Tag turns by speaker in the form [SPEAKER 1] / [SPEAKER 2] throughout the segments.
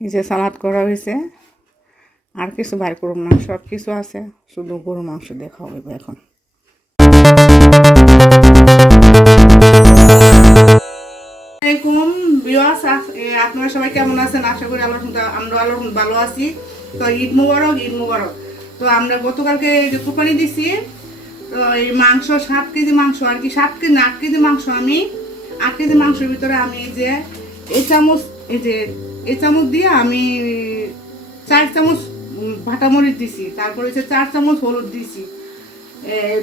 [SPEAKER 1] যে সালাদ করা হয়েছে, আর কিছু বাইর করব না, সব কিছু আছে। শুধু গরু মাংস দিয়ে খাওয়াবো এখন। আপনারা সবাই কেমন আছেন? আশা করি আমরা আল্লাহ ভালো আছি। তো ঈদ মুবারক ঈদ মুবারক। তো আমরা গতকালকে যে কোরবানি দিছি, তো এই মাংস, সাত কেজি মাংস, আর কি সাত কেজি আট কেজি মাংস আমি আট কেজি মাংসের ভিতরে আমি যে এই চামচ, এই যে এই চামচ দিয়ে আমি চার চামচ উম, ভাটা মরিচ দিছি তারপরে হচ্ছে চার চামচ হলুদ দিছি।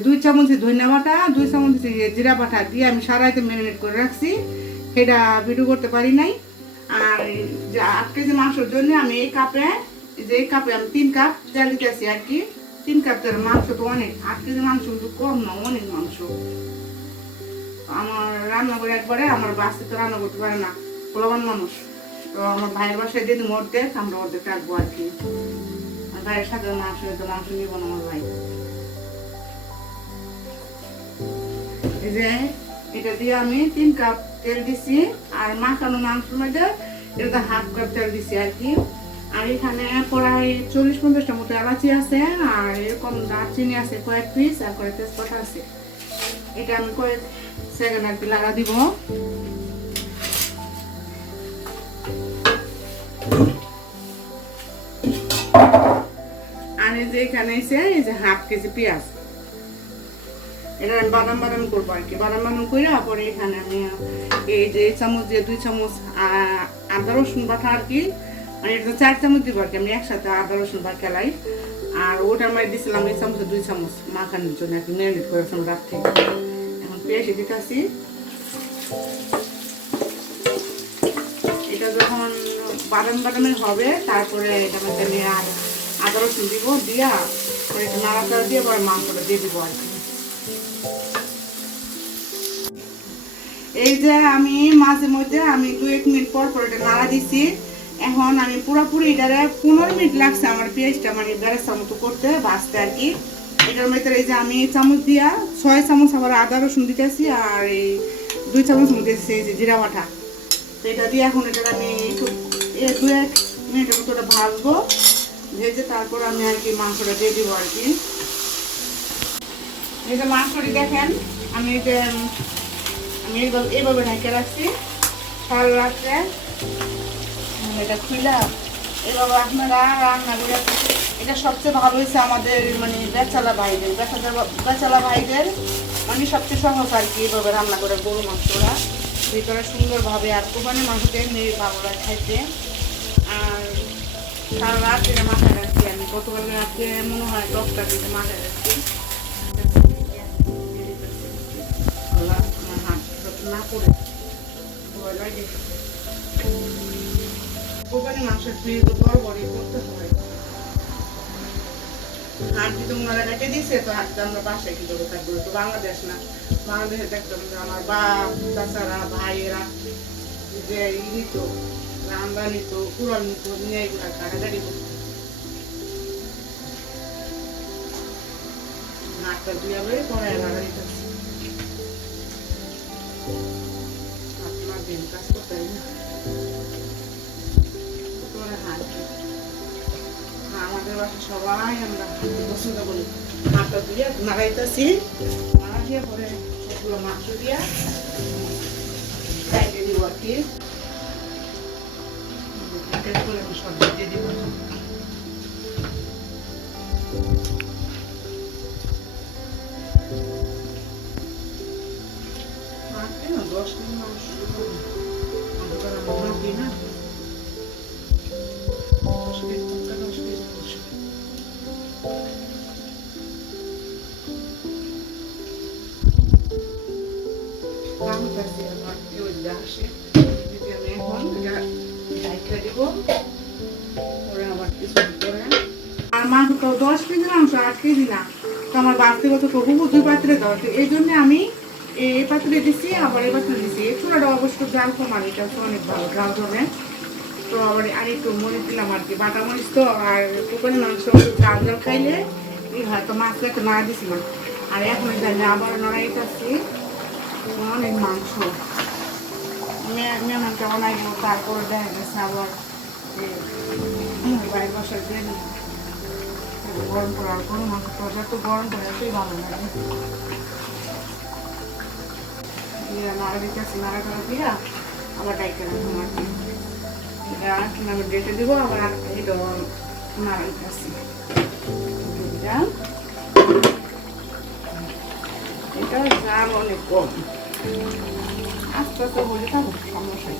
[SPEAKER 1] দুই চামচ ধনিয়া বাটা দুই চামচ জিরা বাটা দিয়ে আমি সারাইতে ম্যারিনেট করে রাখছি। সেটা ভিডিও করতে পারি নাই। আর আট কেজি মাংসের জন্য আমি এই কাপে যে এই কাপে আমি তিন কাপ তেল দিতেছি আর কি। তিন কাপ তেল মাংস তো অনেক আট কেজি মাংস কিন্তু কম না অনেক মাংস। আমার রান্না করে একবারে আমার বাসে তো রান্না করতে পারে না পোলাবান মানুষ। তো আমার ভাইয়ের বাসায় যদি অর্ধেক আমরা অর্ধেক রাখব আর কি। আর ভাইয়ের সাথে মাংস তো মাংস নিব না আমার ভাই। এই যে, এটা দিয়ে আমি তিন কাপ তেল দিছি, আর মাখানো মাংসের মধ্যে এটা হাফ কাপ তেল দিছি আর কি। আর এখানে প্রায় চল্লিশ পঞ্চাশটা মতো এলাচি আছে, আর এরকম দারচিনি আছে কয়েক পিস, আর কয়েক তেজপাতা আছে। এটা আমি কয়েক সেকেন্ড আর কি দিব। এখানে এসে এই যে হাফ কেজি পেঁয়াজ। এটা আমি বাদাম বাদাম করব আর কি। বাদাম বাদাম করে পরে এখানে আমি, এই যে এই চামচ দিয়ে দুই চামচ আদা, রসুন বাটা আর কি মানে এটা চার চামচ দিব আর কি। আমি একসাথে আদা, রসুন বাটা খেলাই। আর ওটার মধ্যে দিয়েছিলাম এই চামচে দুই চামচ মাখানোর জন্য আর কি ম্যারিনেট করেছিলাম রাত থেকে। এখন পেঁয়াজে দিতেছি। এটা যখন বাদাম বাদামের হবে, তারপরে এটা আমি আর আদা রসুন দিব, দিয়া একটু নাড়াচাড়া দিয়ে পরে মাংসটা দিয়ে দিব আর কি। এই যে আমি মাঝে মধ্যে আমি দু এক মিনিট পর পর এটা নাড়া দিছি। এখন আমি পুরোপুরি এটারে পনেরো মিনিট লাগছে আমার পেঁয়াজটা মানে বেরেস্তা মতো করতে, ভাজতে আর কি। এটার মধ্যে এই যে আমি চামচ দিয়া ছয় চামচ আবার আদা রসুন দিতেছি আর এই দুই চামচ দিতেছি এই যে জিরা বাটা। তো এটা দিয়ে এখন এটা আমি একটু দু এক মিনিটের মতো ভাজবো। ভেজে তারপর আমি আর কি মাংসটা দিয়ে দিব আর কি। এই যে মাংসটি দেখেন, আমি আমি এইভাবে ঢেকে রাখছি। সাল রাত্রে এটা খুইলা এভাবে আপনারা রান্না করে এটা সবচেয়ে ভালো হয়েছে আমাদের মানে বেচালা ভাইদের বেচালা ভাইদের মানে সবচেয়ে সহজ আর কি এইভাবে রান্না করে গরু মাংসরা ভিতরে সুন্দরভাবে আর কোরবানি মাংসটা এমনি ভালো খাইতে আর সারা রাত এটা মনে হয় দশটা হাত যদি ওনারা রেখে দিয়েছে তো হাতটা আমরা বাসায় কি করে থাকব? তো বাংলাদেশ না। বাংলাদেশে দেখতাম যে আমার বাপ চাচারা ভাইয়েরা যে ই নিত রান্না নিত কুড়াল নিত নিয়ে এগুলা কাটাকাটি করতো। হাতটা ধুয়ে বেড়ে পরে লাগা দিতেছে। আপনার দিন কাজ করতে না। করে হাত দিই। হ্যাঁ, আমাদের বাসা সবাই আমরা হাঁটতে পছন্দ করি। হাতটা দিয়ে নাড়াইতেছি। নাড়া দিয়ে পরে সবগুলো মাংস দিয়ে দিব আর কি। প্যাকেট করে আমি সব দিয়ে দিব তো দশ কেজি মাংস, আট কেজি না। তো আমার বাড়তে কত তবু দুই পাত্রে দেওয়া তো এই জন্য আমি এই পাত্রে দিছি, আবার এই পাত্রে দিছি। এই ছোটটা অবশ্য জাল কম এটা হচ্ছে অনেক ভালো, জাল ধরে তো আবার আর একটু মরিচ দিলাম আর কি, বাটা মরিচ তো, আর কোকানি মাংস জাল জাল খাইলে এই হয়তো মাছটা একটু না দিছিলাম। আর এখন জানি আবার নড়াই খাচ্ছি, অনেক মাংস। মেয়ে মেহমানকে বানাইবো তারপরে দেখা গেছে আবার বাইরে বসা দিয়ে গরম করে আর গরম মাংস তো যত গরম করে ভালো লাগে নাড়া দিতেছি নাড়া করে দিয়া আবার ডাইকে রাখব আমি ডেটে দিব আবার এটা নাড়া দিতেছি দিলাম এটা জাল অনেক কম আস্তে আস্তে বলে থাকুক সমস্যা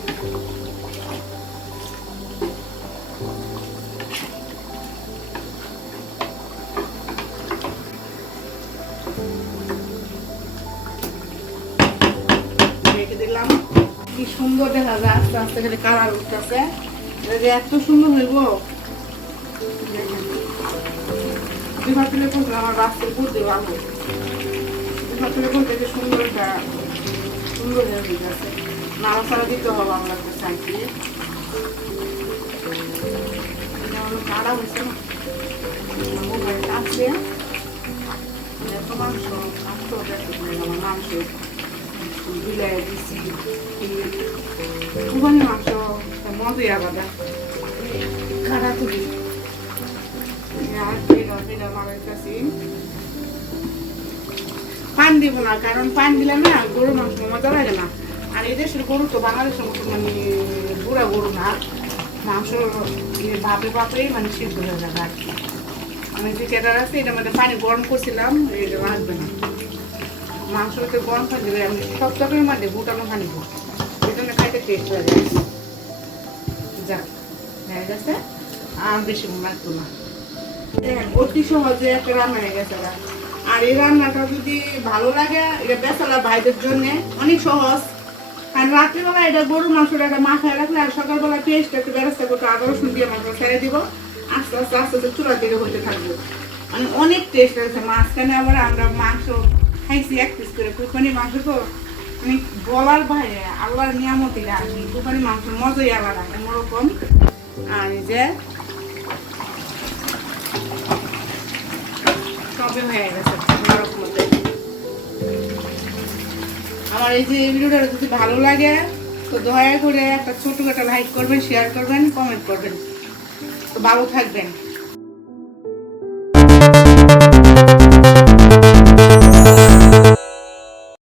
[SPEAKER 1] সুন্দর আস্তে আস্তে খালি কালার উঠতেছে। এত সুন্দর হইব। হাত তুলে করলে আমার রাস্তায় করতে পারব দুই হাত তুলে করতে যে সুন্দর সুন্দর হয়ে গেছে নাড়া ছাড়া দিতে হবে আমরা একটা সাইডে। কাড়া হয়েছে না? মোবাইল আছে। এত আসতে হবে আমার মাংস বিলাই দিছি কুরবানি মাংস মজাই আলাদা কাটা তুলি আর পেটা পেটা লাগাইতেছি পান দিব না কারণ পান দিলে না গরু মাংস মজা লাগে না আর এই দেশের গরু তো বাংলাদেশের মতো মানে বুড়া গরু না মাংস ভাপে ভাপেই মানে সিদ্ধ হয়ে যাবে আর কি আমি যে কেটার আছে, এটার মধ্যে পানি গরম করছিলাম এটা লাগবে না মাংসতে গরম পানি দেবে, আমি সব তরকারির মধ্যে পানি দেবো। এই জন্য খাইতে টেস্ট হয়ে যায়। যাক, হয়ে গেছে। আর বেশি লাগতো না। অতি সহজে একটা রান্না হয়ে গেছে আর এই রান্নাটা যদি ভালো লাগে, এটা বেসালা ভাইদের জন্য অনেক সহজ। আর রাত্রিবেলা এটা গরু মাংসটা একটা মাথায় রাখলে আর সকালবেলা পেস্ট একটু ব্যবস্থা করতে আদা রসুন দিয়ে মাংস ছেড়ে দিব। আস্তে আস্তে আস্তে আস্তে চুলা থেকে হতে থাকবে। মানে অনেক টেস্ট আছে মাঝখানে আবার আমরা মাংস খাইছি এক পিস করে কুরবানি মাংস তো আমি বলার বাইরে, আল্লাহর নিয়ামতি রাখি কুরবানি মাংস মজাই আলাদা এরকম আর যে, সবে হয়ে গেছে আমার এই যে ভিডিওটা যদি ভালো লাগে, তো দয়া করে একটা ছোটো একটা লাইক করবেন শেয়ার করবেন কমেন্ট করবেন। তো ভালো থাকবেন।